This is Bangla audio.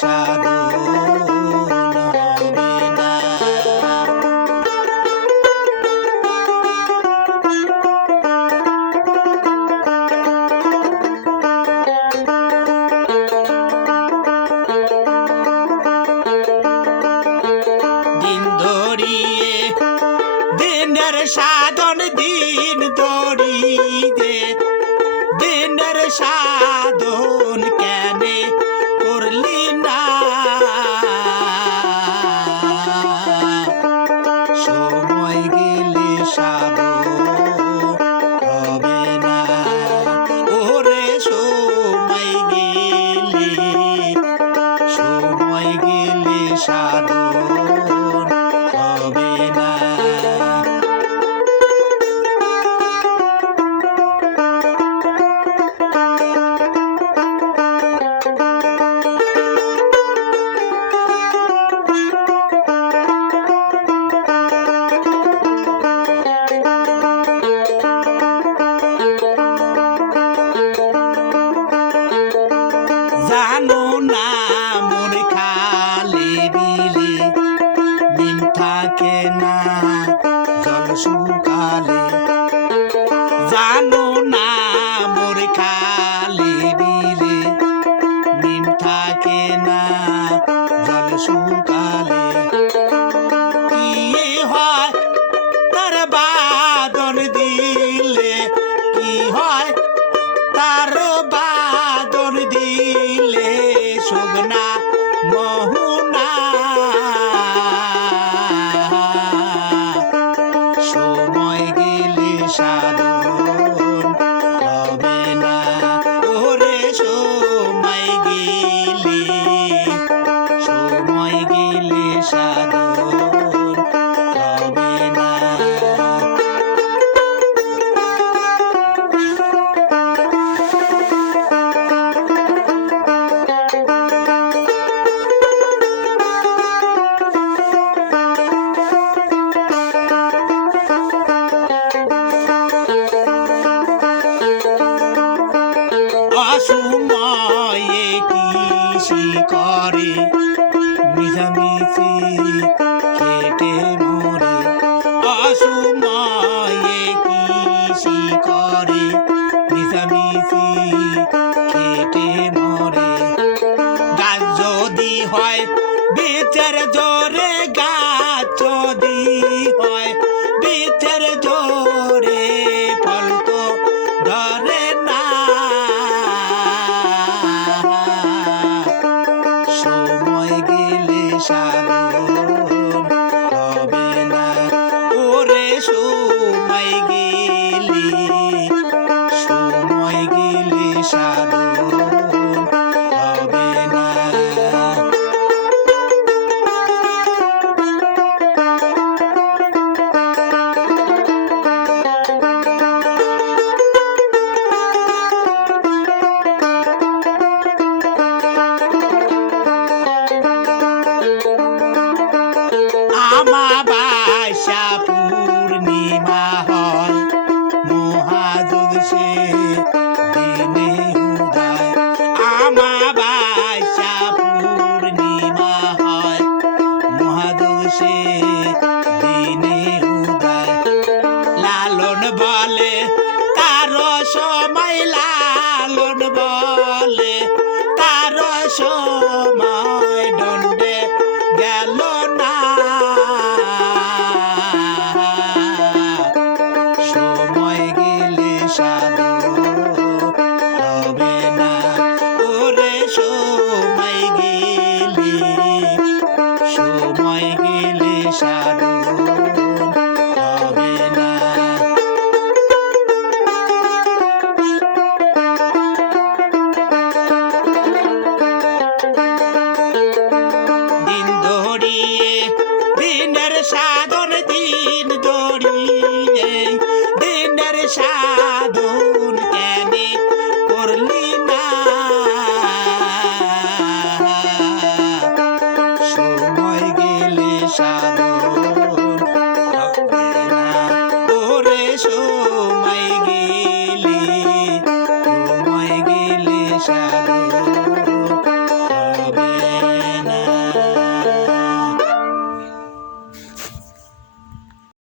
সাধন হবে না। দিন ধরিয়ে দিনের সাধন দিন ধরিয়ে দিনের সাধন কেনে করলি না। সময় গেলে সাধন হবে না। ওরে সময় গেলে সাধন হবে না। জানো না মন খালে দিলে নিম থাকে না জল শুকালে। জানো না মোর খালে দিলে নিম থাকে না জল শুকালে। কি হয় তার বাদন দিলে, কি হয় তার বাদন দিলে সুগনা মোহনা। সময় গেলে সাধন হবে না। ওরে সময় গেলে সাধন হবে না। অসময়ে কৃষি করে মিছামিছি খেটে মরে। অসময়ে কৃষি করে মিছামিছি খেটে মরে। গাছ যদি হয় বেচের জোরে, গাছ যদি হয় বেচের জোরে ফল তো ধরে না। সময় গেলে সাধন হবে না। ওরে সময় গেলে সাধন হবে না। আমাবাস্যা পূর্ণিমা হয় মহাযোগ সে দিনে উদয়। আমাবাস্যা পূর্ণিমা হয় মহাযোগ সে দিনে উদয়। লালন বলে তার সময়, লালন বলে তার সময় দণ্ডে গেল না। সময় গেলে সাধন হবে না। ওরে সময় গেলে সাধন হবে না। দিন ধরিয়ে দিনের সাধন দিন ধরিয়ে দিনের সাধন কেনে